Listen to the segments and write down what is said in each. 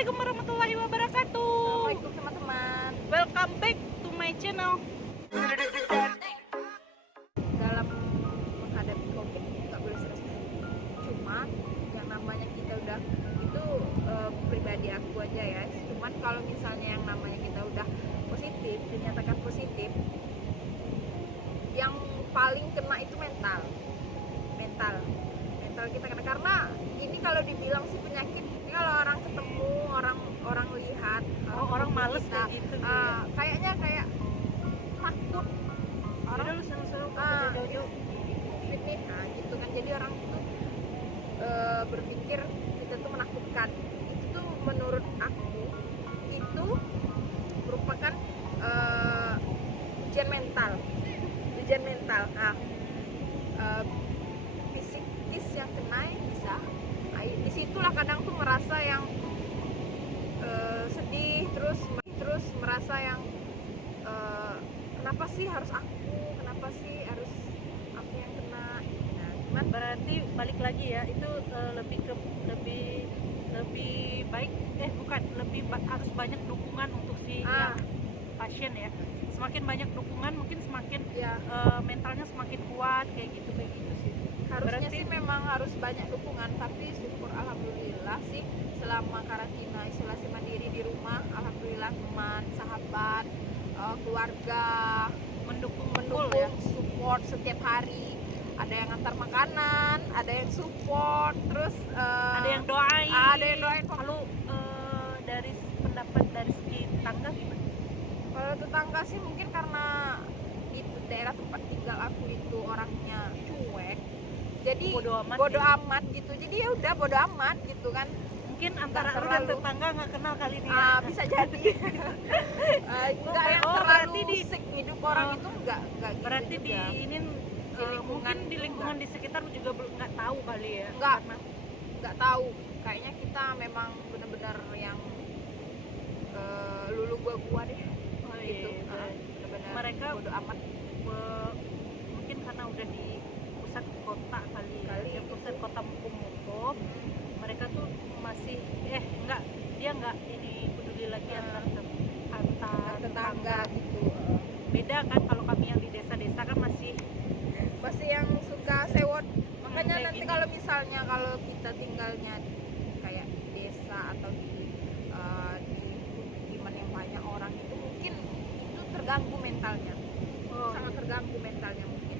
Assalamualaikum warahmatullahi wabarakatuh. Assalamualaikum teman-teman. Welcome back to my channel. Dalam menghadapi COVID nggak boleh stres. Cuma yang namanya kita udah itu pribadi aku aja ya. Cuman kalau misalnya yang namanya kita udah positif, dinyatakan positif, yang paling kena itu mental kita kena. Karena ini kalau dibilang sih penyakit, ini kalau orang ketemu, orang lihat, Orang males kita, kayak gitu. kayaknya kayak takut orang Udah lu seru-seru jauh-jauh fitnah gitu kan. Jadi orang itu berpikir kita tuh menakutkan. Itu tuh menurut aku itu merupakan ujian mental. Fisikis yang kena bisa. Disitulah kadang tuh merasa yang sedih, terus merasa yang kenapa sih harus aku yang kena. Nah, cuman Berarti balik lagi ya, itu lebih baik harus banyak dukungan untuk si yang pasien ya. Semakin banyak dukungan mungkin semakin ya mentalnya semakin kuat kayak gitu sih. harusnya Berarti sih memang harus banyak dukungan, tapi syukur alhamdulillah sih selama karantina isolasi mandiri di rumah, alhamdulillah teman, sahabat, keluarga mendukung ya, support setiap hari. Ada yang antar makanan, ada yang support, terus ada yang doain. Kalau Dari pendapat dari segi tetangga gimana? tetangga sih mungkin karena di daerah tempat tinggal aku itu orangnya cuek, jadi bodo amat gitu. Jadi ya udah bodo amat gitu kan. Mungkin antara lu dan tetangga nggak kenal kali ini ya. Bisa jadi. Nggak yang terlalu berarti sick hidup orang itu nggak gitu berarti juga. mungkin di lingkungan di sekitar juga belum nggak tahu kali ya. Nggak tahu. Kayaknya kita memang benar-benar yang lulu gua deh. Gitu. Benar-benar Mereka bodo amat. Mungkin karena udah di pusat kota kali ya, pusat kota Muko. Mereka tuh masih dia nggak ini peduli lagi antar tetangga gitu. Beda kan kalau kami yang di desa-desa kan masih yang suka sewot. Makanya kayak nanti gini. kalau misalnya kalau kita tinggalnya kayak di desa atau di pemukiman yang banyak orang itu, mungkin itu terganggu mentalnya. Sangat terganggu mentalnya mungkin.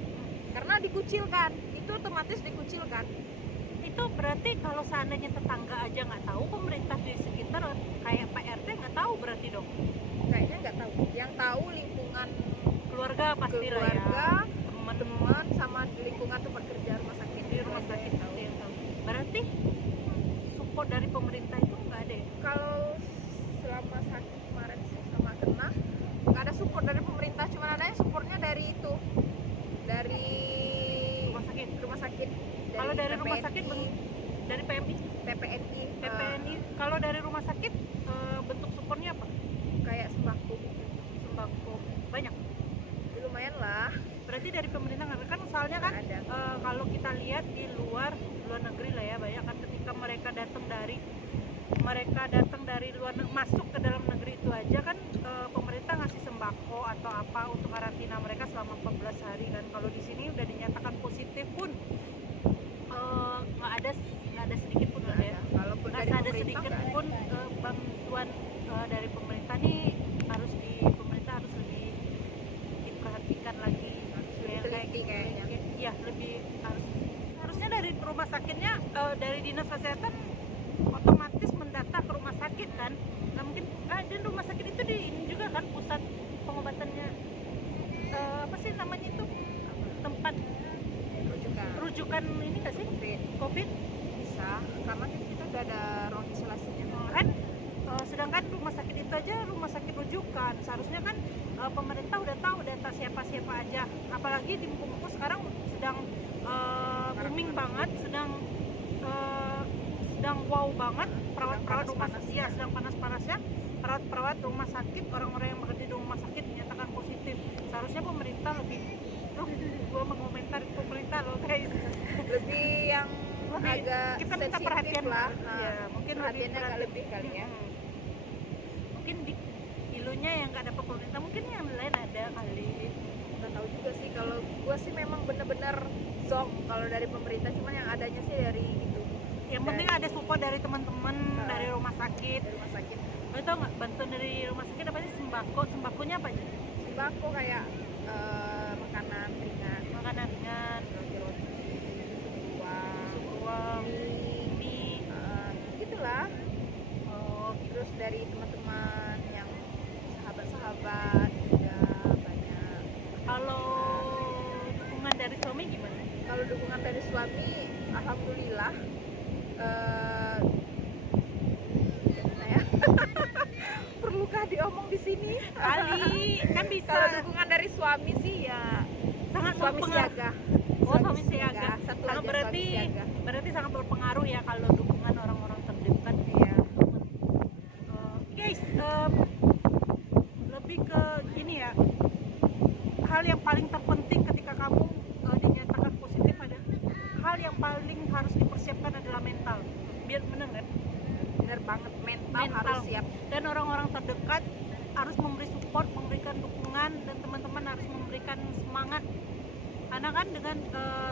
Karena dikucilkan, itu otomatis dikucilkan. Itu berarti kalau seandainya tetangga aja nggak tahu, pemerintah di sekitar kayak Pak RT nggak tahu berarti dong? Kayaknya nggak tahu. Yang tahu lingkungan Keluarga pastilah ya. Teman sama lingkungan tempat kerja, rumah sakit. Di rumah sakit tahu. Berarti support dari pemerintah itu nggak ada ya? Kalau selama sakit kemarin sih sama kena nggak ada support dari pemerintah, cuma ada yang supportnya dari rumah sakit. Kalau dari rumah sakit dari PMI. Kalau dari rumah sakit bentuk supportnya apa? Kayak sembako Banyak. lumayan lah. Berarti dari pemerintah nggak kan, soalnya kan Ada. kalau kita lihat di luar negeri lah ya, banyak kan ketika mereka datang dari luar negeri masuk ke dalam negeri itu aja kan pemerintah ngasih sembako atau apa untuk karantina mereka selama 14 hari kan. Kalau di sini udah dinyatakan positif pun nggak ada sedikit pun ya. Kalaupun Nggak dari ada pemerintah sedikit nggak ada. pun bantuan dari pemerintah nih pemerintah harus lebih diperhatikan lagi, kayak Teliti kayaknya. Iya, lebih harusnya dari rumah sakitnya, dari dinas kesehatan otomatis mendata ke rumah sakit kan. Nggak mungkin dan rumah sakit itu di ini juga kan pusat pengobatannya, apa sih namanya itu, tempat rujukan ini nggak sih COVID? Bisa, karena kita udah ada ruang isolasinya Kan sedangkan rumah sakit itu aja rumah sakit rujukan, seharusnya kan pemerintah udah tahu data siapa aja, apalagi di Muko sekarang sedang booming banget, sedang wow banget perawat rumah sakit ya, sedang panas-panasnya perawat rumah sakit, orang-orang yang bekerja di rumah sakit dinyatakan positif. Seharusnya pemerintah lebih gua mengomentari pemerintah loh guys, lebih yang lebih agak kita minta sensitif perhatian lah. ya, mungkin Perhatiannya agak perhatian. lebih kali ya. Mungkin di ilunya yang nggak dapat pemerintah, mungkin yang lain ada kali. Nggak tahu juga sih, kalau gua sih memang bener-bener zonk kalau dari pemerintah, cuman yang adanya sih dari itu, Yang penting ada support dari teman-teman dari rumah sakit. dari rumah sakit. Lo tau nggak bantuan dari rumah sakit apa sih? Sembakonya apa aja? Sembako kayak makanan ringan, Makanan ringan, roti-roti, susu uang, mie, mie. gitulah. Oh, Terus dari teman-teman yang sahabat-sahabat juga banyak. kalau dukungan dari suami gimana? Kalau dukungan dari suami, alhamdulillah. Gimana ya? Perlukah diomong di sini? Kali kan bisa. Kalau dukungan dari suami sih ya Sangat suami berpengaruh. siaga. Oh, suami siaga. Satu Sangat aja, berarti suami siaga. berarti sangat berpengaruh ya kalau dukungan orang-orang terdekat. Iya. Guys, lebih ke ini ya, hal yang paling terpenting ketika kamu dinyatakan positif ada hal yang paling harus dipersiapkan adalah mental. Biar bener kan? Bener banget, mental harus siap. Dan orang-orang terdekat harus memberi support, memberikan dukungan, dan teman-teman harus memberikan semangat. Karena kan dengan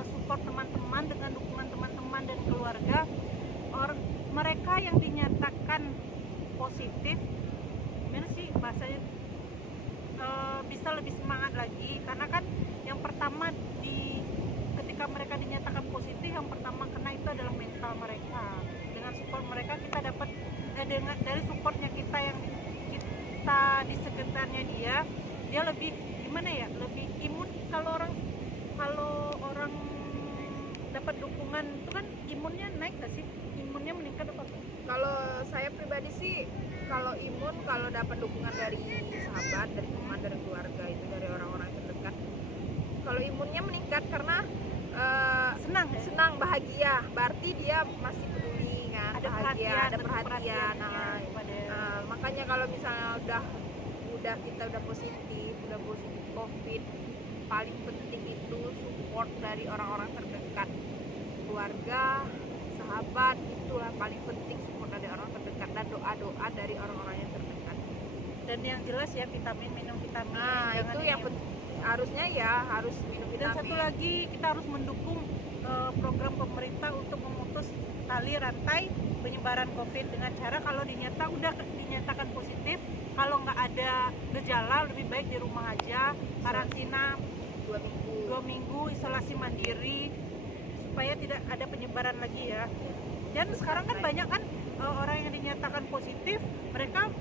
support teman-teman, dengan dukungan teman-teman dan keluarga, mereka yang dinyatakan positif, gimana sih bahasanya, bisa lebih semangat lagi. Karena kan yang pertama ketika mereka dinyatakan positif, yang pertama kena itu adalah mental mereka. Dengan support mereka kita dapat dari supportnya kita yang kita di sekitarnya dia lebih gimana ya, lebih imun. Kalau orang dapat dukungan itu kan imunnya naik nggak sih? Imunnya meningkat apa? Kalau saya pribadi sih, kalau imun, kalau dapat dukungan dari sahabat, dari teman, dari keluarga, itu dari orang-orang terdekat, kalau imunnya meningkat karena Senang ya? senang, bahagia, berarti dia masih peduli kan, Ada bahagia, perhatian, ada perhatian. Makanya kalau misalnya kita udah positif COVID, paling penting itu support dari orang-orang terdekat, keluarga, sahabat, itulah paling penting, support dari orang terdekat dan doa-doa dari orang-orang yang terdekat. Dan yang jelas ya minum vitamin. Nah, Jangan itu yang harusnya ya harus minum vitamin. Dan satu lagi, kita harus mendukung program pemerintah untuk memutus tali rantai penyebaran COVID dengan cara kalau dinyatakan positif, kalau nggak ada gejala lebih baik di rumah aja, karantina 2 minggu, isolasi mandiri supaya tidak ada penyebaran lagi ya. Dan sekarang kan banyak kan orang yang dinyatakan positif, mereka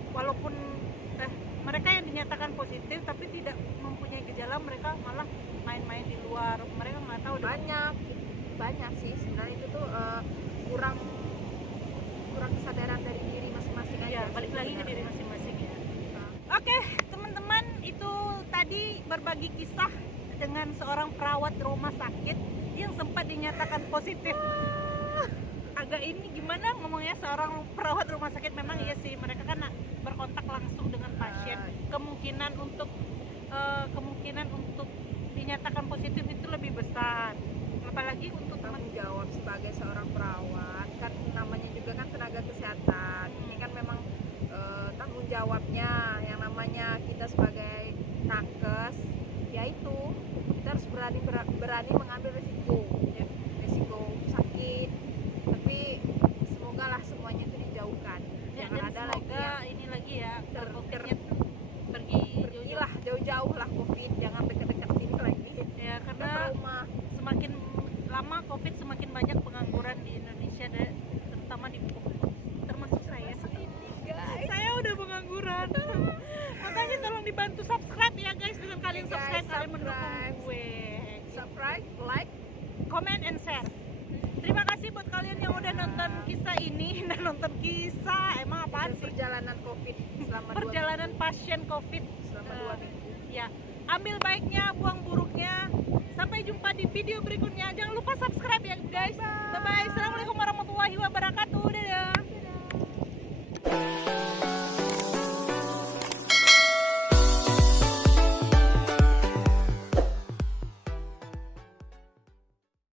yang dinyatakan positif tapi tidak mempunyai gejala, mereka malah main-main di luar, mereka nggak tahu. Banyak sih sebenarnya itu tuh kurang kesadaran dari diri masing-masing aja. Ya, balik lagi ke diri masing-masing ya. Oke, teman-teman, itu tadi berbagi kisah dengan seorang perawat rumah sakit yang sempat dinyatakan positif. Agak ini gimana ngomongnya, seorang perawat rumah sakit memang iya sih, mereka kan berkontak langsung dengan pasien. Kemungkinan untuk dinyatakan positif itu lebih besar. Apalagi untuk tanggung jawab sebagai seorang perawat, kan namanya juga kan tenaga kesehatan. Ini kan memang tanggung jawabnya, yang namanya kita sebagai nakes, yaitu kita harus berani mengambil risiko sakit, tapi semoga lah semuanya itu dijauhkan. Jangan ada lagi yang ini lagi ya, pergilah jauh-jauh lah COVID, jangan dekat-dekat sini lagi ya, karena trauma. Semakin lama COVID semakin banyak pengangguran di Indonesia, dan terutama termasuk saya. Saya udah pengangguran. Makanya tolong dibantu subscribe ya guys, dengan kalian subscribe kalian mendukung gue. Subscribe, like, comment and share. Terima kasih buat kalian yang udah nonton kisah ini dan nonton kisah emang apaan sih perjalanan COVID selama perjalanan pasien COVID selama 2 minggu. Ya, ambil baiknya, buang buruknya. Sampai jumpa di video berikutnya. Jangan lupa subscribe ya guys.